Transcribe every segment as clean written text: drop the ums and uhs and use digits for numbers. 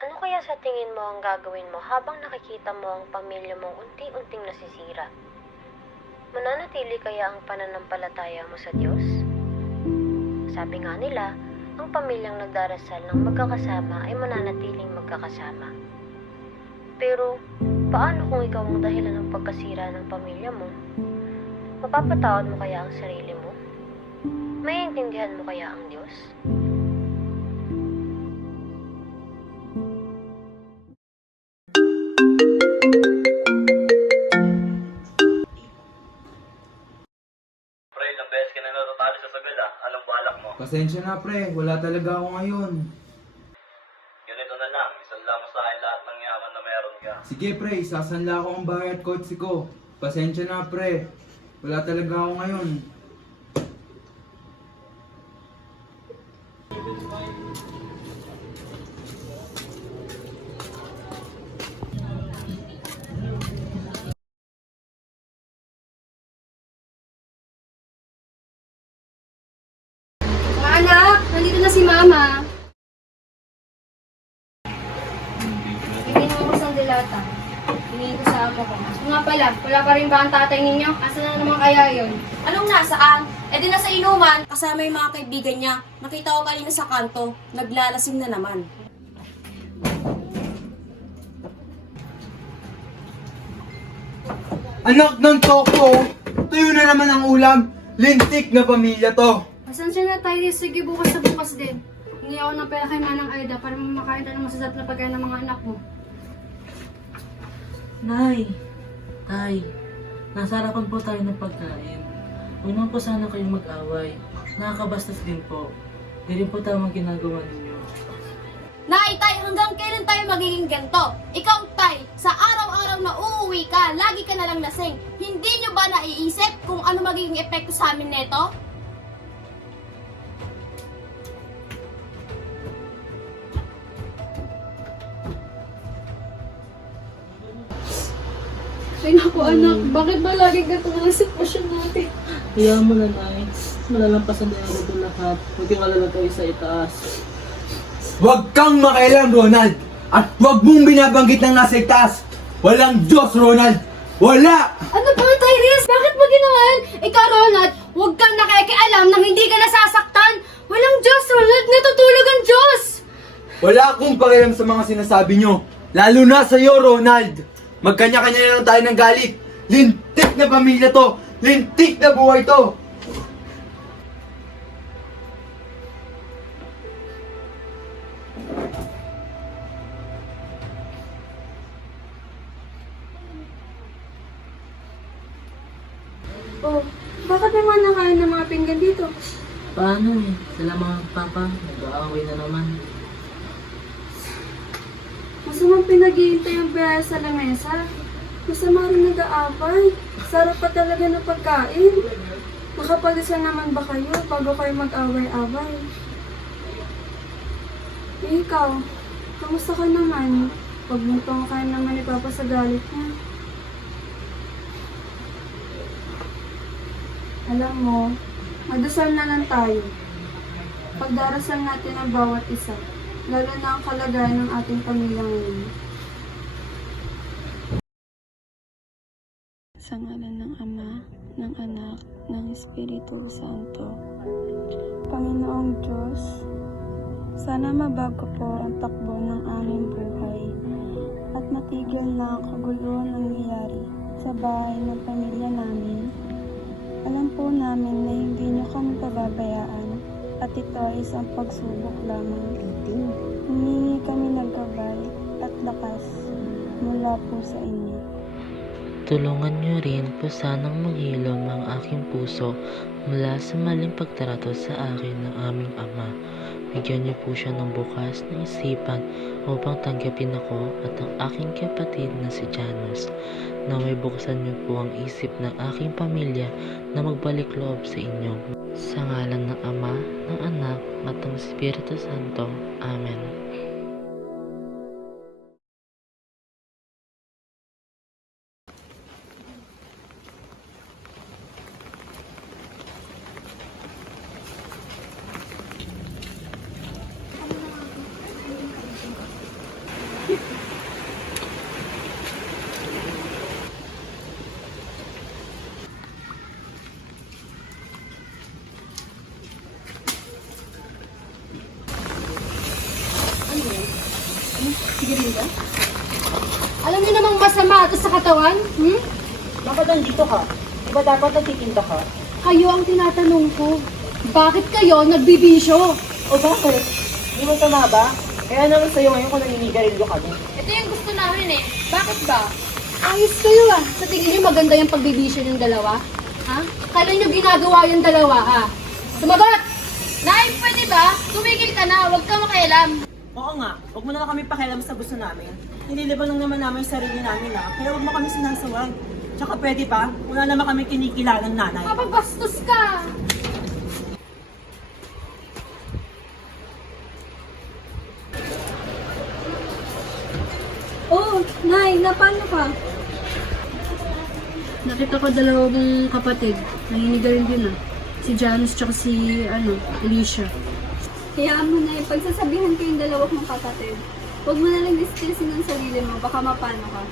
Ano kaya sa tingin mo ang gagawin mo habang nakikita mo ang pamilya mong unti-unting nasisira? Mananatili kaya ang pananampalataya mo sa Diyos? Sabi nga nila, ang pamilyang nagdarasal ng magkakasama ay mananatiling magkakasama. Pero, paano kung ikaw ang dahilan ng pagkasira ng pamilya mo? Mapapatawad mo kaya ang sarili mo? Maiintindihan mo kaya ang Diyos? Pre, ilang beses ka na natatalo sa sagal ah. Anong balak mo? Pasensya na pre, wala talaga ako ngayon. Ganito na lang, isanla mo sa akin lahat ng yaman na meron ka. Sige pre, isasanla ko ang bahay at kotse ko. Pasensya na pre, wala talaga ako ngayon. Mga anak, nandito na si Mama. Bibigyan mo ko sa dilata. Hingin ko sa amo ko. O nga pala, wala pa rin ba ang tatay ninyo? Asa na naman kaya yun? Anong nasaan? E di nasa inuman, kasama yung mga kaibigan niya. Nakita ko kanina sa kanto, naglalasing na naman. Anak ng toko, tuyo na naman ang ulam. Lintik na pamilya to. Pasensya na tayo, sige bukas sa bukas din. Hingi ako ng pera kay Manang Aida para makain tayo ng masasarap na pagkain ng mga anak mo. Nay, Tay, nasa harapan po tayo ng pagkain. Huwag naman po sana kayong mag-away. Nakakabastos din po. Di rin po tamang ginagawa ninyo. Nay, Tay, hanggang kailan tayo magiging ganito? Ikaw, Tay, sa araw-araw na uuwi ka, lagi ka nalang lasing. Hindi nyo ba naiisip kung ano magiging epekto sa amin neto? Ay naku anak, bakit ba laging ganito ang sitwasyon natin? Kaya mo na, Nay. Malalampasan na ito lahat. Huwag yung alala kayo sa itaas. Huwag kang makailam, Ronald! At huwag mong binabanggit ng nasa itaas! Walang Diyos, Ronald! Wala! Ano ba, Tyrese? Bakit mo ginawan? Ikaw, Ronald, huwag kang nakikialam nang hindi ka nasasaktan. Walang Diyos, Ronald. Natutulog ang Diyos. Wala akong pakialam sa mga sinasabi nyo. Lalo na sa'yo, Ronald! Magkanya-kanya na lang tayo ng galit. Lintik na pamilya to! Lintik na buhay to! Oh, bakit naman nakain ng mga pinggan dito? Paano eh? Sila mga papa, nag-aaway na naman. Masamang pinag-iintay ang biyahe sa lamesa. Masama rin nag-aabay. Sarap pa talaga ng pagkain. Makapag-isa naman ba kayo bago kayo mag-away-away? Eh, ikaw, kamusta ka naman? Huwag mo pang kain naman ni Papa sa galit niya. Alam mo, magdasal na lang tayo. Pagdarasal natin ang bawat isa, lalo na ang kalagayan ng ating pamilya ngayon. Sa ngalan ng Ama, ng Anak, ng Espiritu Santo. Panginoong Diyos, sana mabago po ang takbo ng aming buhay at matigil na ang kaguluhan nangyayari sa bahay ng pamilya namin. Alam po namin na hindi niyo kami pababayaan at ito ay isang pagsubok lamang. Humingi kami ng gabay at lakas mula po sa inyo. Tulungan niyo rin po sanang maghilom ang aking puso mula sa maling pagtrato sa akin ng aming Ama. Bigyan niyo po siya ng bukas na isipan upang tanggapin ako at ang aking kapatid na si Janus. Naway buksan niyo po ang isip ng aking pamilya na magbalik loob sa inyo. Sa ngalan ng Ama, ng Anak, at ng Espiritu Santo. Amen. sigarilyo? Alam niyo namang masama ito sa katawan? Bakit nandito ka? Diba dapat nagtitinda ka? Kayo ang tinatanong ko. Bakit kayo nagbibisyo? O bakit? Di mo sama ba? Kaya naman sa'yo ngayon kung naninigarilyo kami. Ito yung gusto namin eh. Bakit ba? Ayos kayo ah. Sa tingin niyo maganda yung pagbibisyo ng dalawa? Ha? Kailan niyo ginagawa yung dalawa ha? Sumagot! Nay, pwede ba? Tumigil ka na. Huwag ka makialam. Oo nga, huwag mo na lang kami pakialam sa gusto namin. Nililiban lang naman namin yung sarili namin kaya huwag mo kami sinasawag. Tsaka pwede ba? Wala naman kami kinikilalang nanay. Kapabastos ka! Oh, Nay, paano ka? Nakita ko dalawang kapatid. Naninigarin din ah. Si Janus tsaka si, Alicia. Hayaan mo na pagsasabihan kayong dalawa kong kapatid. Huwag mo na lang discusin ang sarili mo, baka mapano ka.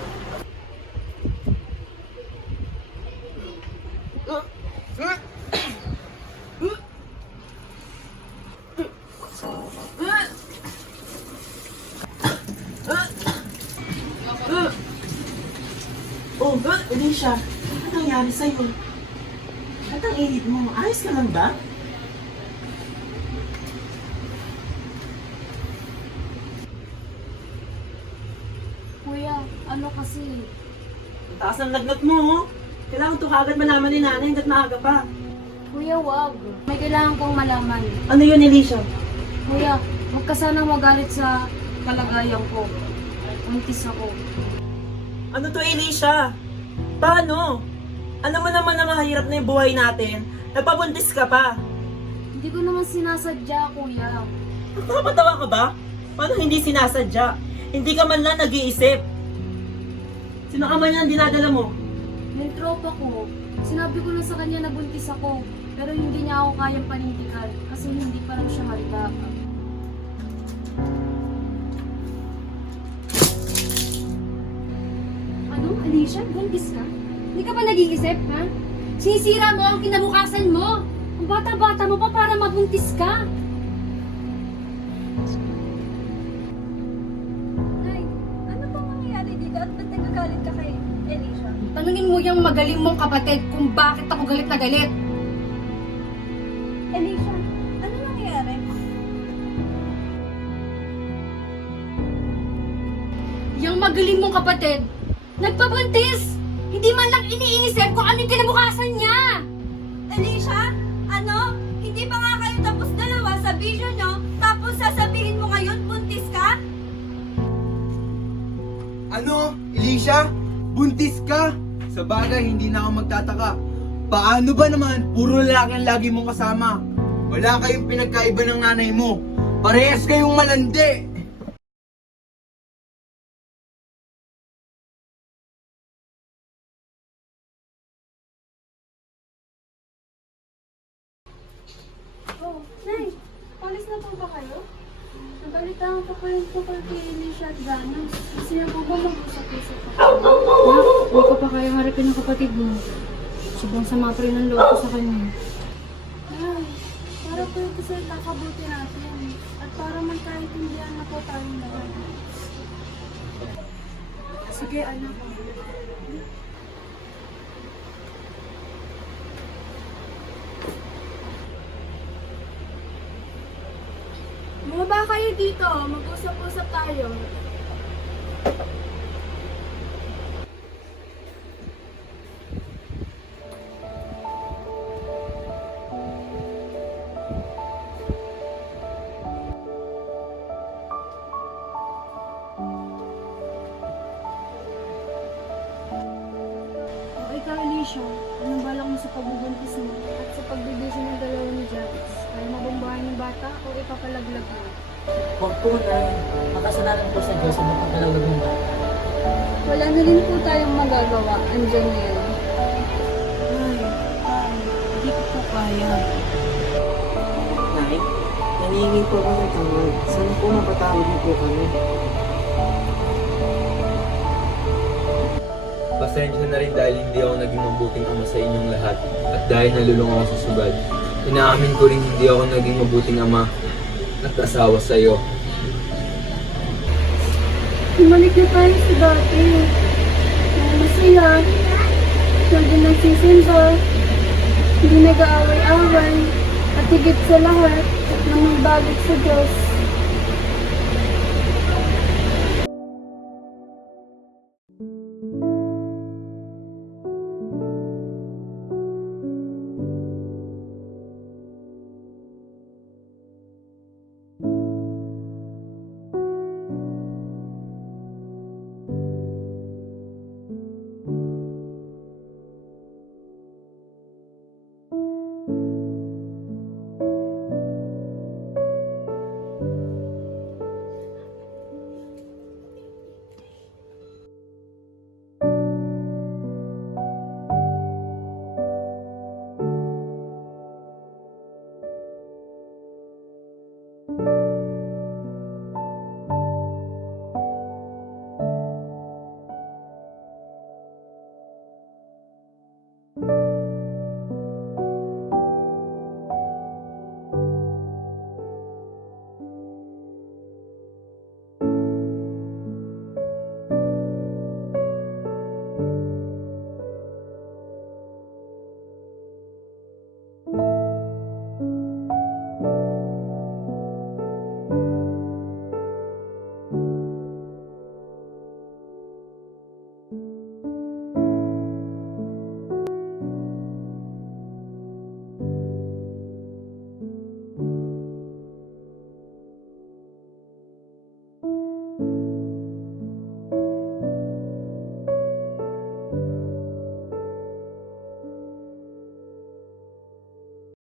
Oh, Alicia, ano nangyari sa'yo? At ang init mo, ayos ka lang ba? Kuya, ano kasi? Ang taas ng lagnat mo, oh. Kailangan tuhagan malaman ni nanay hanggat maaga pa. Kuya, wag. May kailangan kong malaman. Ano yun, Alicia? Kuya, huwag ka sanang magalit sa kalagayan ko. Buntis ako. Ano to, Alicia? Paano? Alam mo naman na mahirap na yung buhay natin. Nagpabuntis ka pa. Hindi ko naman sinasadya, kuya. Nakapatawa ka ba? Paano hindi sinasadya? Hindi ka man lang nag-iisip. Sino ka man yan dinadala mo? Yung tropa ko, sinabi ko na sa kanya na buntis ako. Pero hindi niya ako kayang panindigan kasi hindi pa raw siya handa. Ano, Alicia? Buntis ka? Hindi ka ba nag-iisip, ha? Sinisira mo ang kinabukasan mo. Ang bata-bata mo pa para mabuntis ka. Nay, ano bang nangyayari dito at ba't nagagalit ka kay Alicia? Tanungin mo yung magaling mong kapatid kung bakit ako galit na galit. Alicia, ano nangyayari? Yung magaling mong kapatid, nagpabuntis! Hindi man lang iniisip kung ano yung kinabukasan niya! Alicia, ano? Hindi pa nga kayo tapos dalawa sa vision nyo, tapos sasabihin mo ngayon, buntis ka? Ano? Alicia? Buntis ka? Sa bagay, hindi na ako magtataka. Paano ba naman? Puro lalaki ang lagi mong kasama. Wala kayong pinagkaiba ng nanay mo. Parehas kayong malandi. Oh, Nay, alis na po ba kayo? Nagalitaan ko kayo tungkol kay Alicia at Janus. Kasi na po ba mag-usap-usap ako? Huwag ko pa kayang harapin ng kapatid mo. Sobrang sama pa rin ang loob ko sa kanya. Nay, para po ito sa kakabuti natin. At para magkaintindihan na po tayong lahat. Sige, anak. Bumaba kayo dito. Mag-usap-usap tayo. O ikaw, Alicia, anong balak mo sa pagbubuntis mo at sa pagbibisyo ng dalawa ni Jax? Kaya mabombahan ng bata o ipapalaglag mo? Huwag po na. Makasalanan po sa Diyos ang magpapalawag ng bata. Wala na rin po tayong magagawa. Andiyan na yun. Hindi ko po kaya. Nay, naningin po ako ng tawad. Sana po mapatawad niyo po kami. Pasensya na rin dahil hindi ako naging mabuting ama sa inyong lahat. At dahil nalulung ako sa sugal. Inaamin ko rin hindi ako naging mabuting ama at asawa sa iyo. Bumalik na tayo sa dati. Yung masaya, lagi nagsisimba, hindi nag-aaway-away, at higit sa lahat, namambalik sa Diyos.